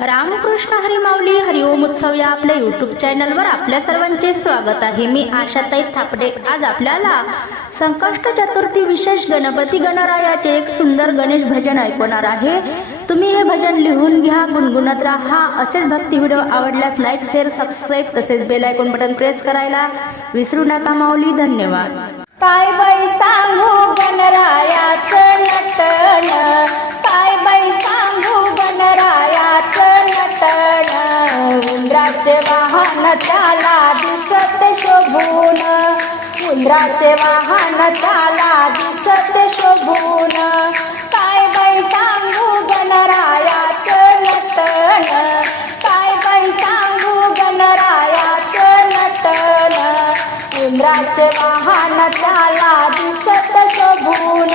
रामकृष्ण हरी माऊली हरिओम उत्सव या आपल्या युट्यूब चॅनलवर आपल्या सर्वांचे स्वागत आहे. मी आशाताई थापडे. आज आपल्याला संकष्ट चतुर्थी विशेष गणपती गणरायाचे एक सुंदर गणेश भजन ऐकवणार आहे. तुम्ही हे भजन लिहून घ्या गुणगुणत राहा. असेच भक्ती व्हिडिओ आवडल्यास लाईक शेअर सबस्क्राईब तसेच बेल आयकॉन बटन प्रेस करायला विसरू नका माऊली. धन्यवाद. काय बाई सांगू गणरायाचं नटन. वाहन त्याला दिसत शोभून. उंदराचे वाहन त्याला दिसत शोभून. काय बाई सांगू गणरायाच नटन? काय बाई सांगू गणरायाच नटन? उंदराचे वाहन त्याला दिसत शोभून.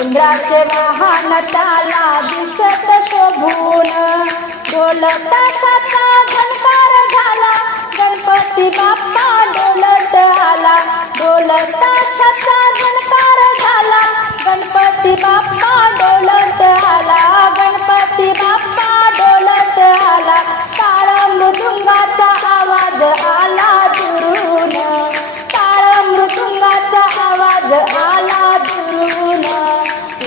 उंदराचे वाहन त्याला दिसत शोभून. ढोल ताशाचा झणकार झाला गणपती बाप्पा डोलत आला ढोल ताशाचा झणकार झाला गणपती बाप्पा डोलत आला गणपती बाप्पा डोलत आला काळा मृदुंगाचा आवाज आला दुरून काळा मृदुंगाचा आवाज आला दुरून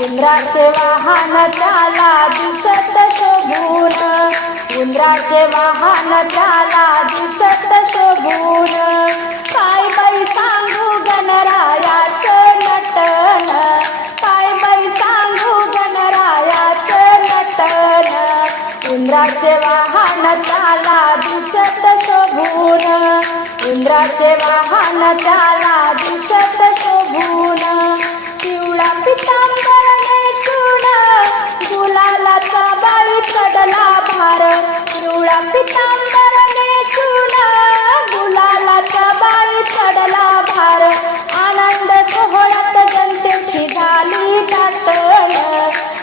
इंद्राचे वाहन त्याला इंद्राचे वाहन त्याला दिसत शोभून. काय बाई सांगू गणरायाच नटन? काय बाई सांगू गणरायाच नटन? इंद्राचे वाहन त्याला दिसत शोभून. इंद्राचे वाहन त्याला दिसत शोभून. पितांबर नेसून गुलालाचा बाळी चढला भार आनंद सोहळ्यात जनतेची झाली दाटण.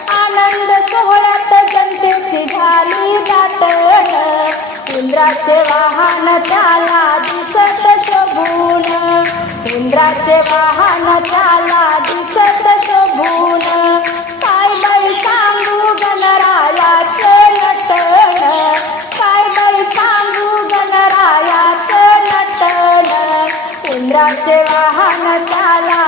आनंद सोहळ्यात जनतेची झाली दाटण. इंद्राचे वाहन त्याला दिसत शोभून. इंद्राचे वाहन त्याला दिसत शोभून. चंद्राचे वाहन चाला.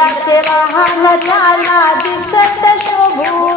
शोभून वाहन त्याला दिसत शोभू